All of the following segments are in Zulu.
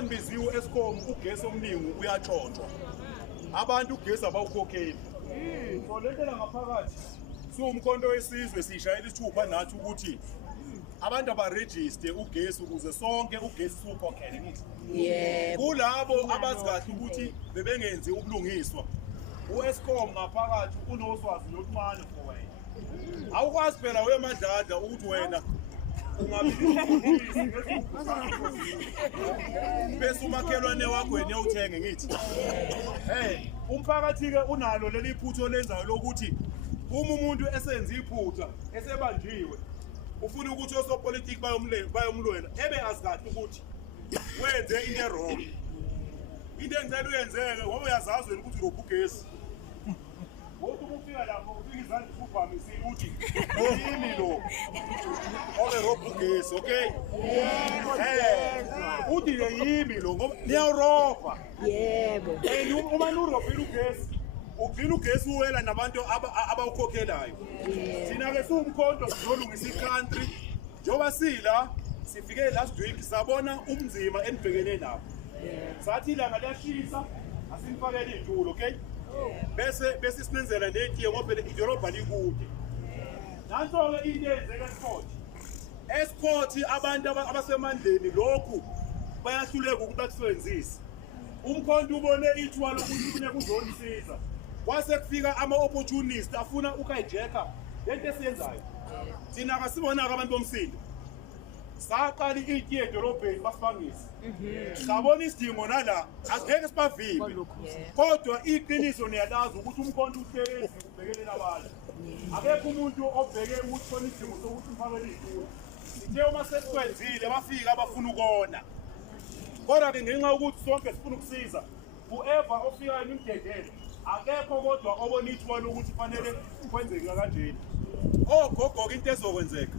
njengoba nibiziwe Eskom ugesi omningi uyatshontshwa abantu ugesi abawukhokheli so lentela ngaphakathi siwumkhonto wesizwe sishayela isithupha nathi ukuthi abantu abaregister ugesi ukuze sonke ugesi siwukhokhele ngithi yebo kulabo abazi kahle ukuthi bebengenzi ubulungiswa uEskom ngaphakathi unoswazi lokuncane for wena awukwazi phela wemadladla ukuthi wena bese umakhelwane wakho yena uthenge ngithi umphakathi ke unalo leli phutho lenzayo lokuthi uma umuntu esenza iphutha esebanjiwe ufuna ukuthi osopolitiki bayomlwela azi kahle ukuthi wenze into wrong into engicela uyenzeke ngoba uyazazi wena ukuthi urobha ugesi ngoba ufika lapho ufika izandla ukuvamisile ukuthi yimi lo oberobha ugesi okay uthi yimi lo ngoba niyarobha yebo uma nurobhile ugesi ugcina ugesi uwela nabantu abawukhokhelayo thina ke siwumkhonto sizolungisa i-country njengoba sila sifike last week sabona ubunzima enibhekene nabo sathi ilanga liyashisa asinifakele iy'tulo okay bese sinenzela netiye ngoba idolobha likude nanso-ke into eyenzeka esport abantu abasemandleni lokhu bayahluleka ukuthi bakusebenzise umkhonto ubone ithuba lokuthi funeka uzolisiza kwase kufika ama-opportunist afuna ukayijekha lento esiyenzayo thina kasibona-ke abantu bomsindo saqala itiye edolobheni basibangise sabona isidingo nala asingeke sibavimbe kodwa iqiniso niyalazi ukuthi umkhonto uhlezi ubhekelela abantu akekho umuntu obheke ukuthi khona isidingo sokuthi umfakele iy'tulo sithe uma sesikwenzile bafika abafuna ukona kodwa-ke ngenxa yokuthi sonke sifuna ukusiza whoever ofikayo nimdedele akekho kodwa obona ithuba lokuthi fanele kwenzeke kanjeni ogogo-ke into ezokwenzeka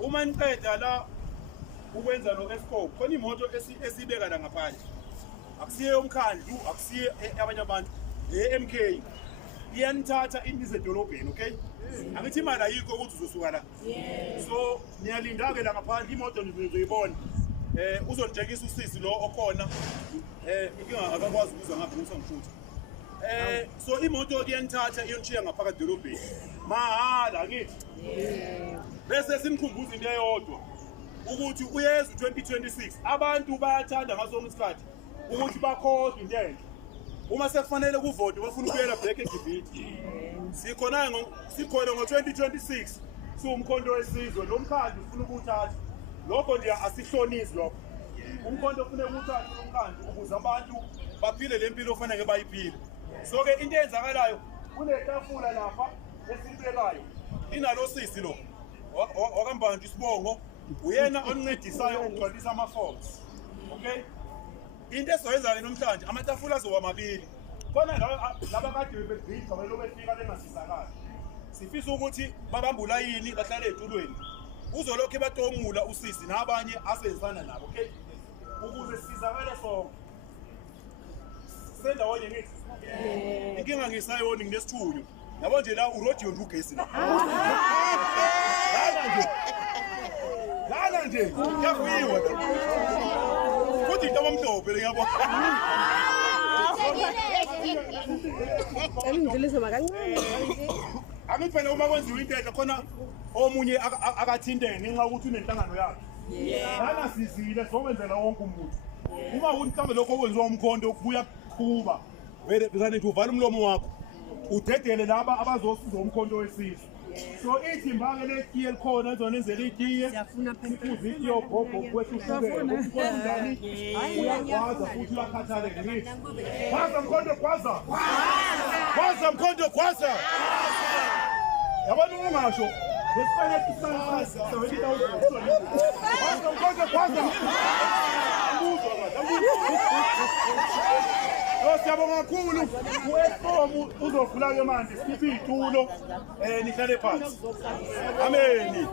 uma niqeda la ukwenza no-Eskom khona imoto esibeka la ngaphandle akusiye yomkhandlu akusiye abanye abantu MK iyanithatha inize edolobheni okay angithi imali ayikho ukuthi uzosuka la so niyalinda-ke la ngaphandle imoto nizoyibona uzonitshengisa usisi lo okhona inkinga akakwazi ukuzwa ngaphi usangishutha so imoto iyanithatha iyonishiya ngaphakathi edolobheni mahhala ngithi bese simkhumbuza into eyodwa ukuthi uyeza u-2026 abantu bayathanda ngasonke isikhathi ukuthi bakhohlwe into enhle uma sekufanele kuvote bafuna ukuyela back egibhiti sikhona ngo-2026 siwumkhonto wesizwe lo mkhandlu ufuna ukuwuthatha lokho nje asihlonisi lokho umkhonto ufuna ukuwuthatha lo mkhandlu ukuze abantu baphile le mpilo ofanele bayiphile so-ke into eyenzakalayo kunetafula lapha esibekayo inalo sisi lo wakambantu isibongo uyena oncedisayo ukugcwalisa ama-forms okay into esoyenza-ke namhlanje amatafula azoba mabili khona laba kade bebegqigqa belo befika bengasizakali sifisa ukuthi babambe ulayini bahlale ey'tulweni uzolokhu batomula usisi nabanye asebenzisana nabo okay ukuze sisizakale sonke sendawonye ngithi inkinga ngisayoni nginesithuyo yabo nje la urodiyo ugesi la lana nje yakuyiwa futhi into abamhlophe le yabo engidlulisa makancane angithi phela uma kwenziwa into enhle khona omunye akathintene ngenxa yokuthi unenhlangano yakhe lana sizile sokwenzela wonke umuntu uma ukuthi mhlawumbe lokho okwenziwa umkhonto kubuya kuba kuzanethi uvala umlomo wakho udedele laba abazosiza umkhonto wesizwe so ithi mbake letiye likhona ezonenzela itiye siphuze itiye ogogo kwehluhlukene ukhonjani uyakwaza futhi uyakhathale ngithi kwaza mkhonto kwaza mkhonto kwaza yabona ungasho lesifanele sisasazi 70,000 kwaza mkhonto kwaza siyabonga kakhulu uEskom uzovula-ke manje sikhiphe iy'tulo nihlale phansi ameni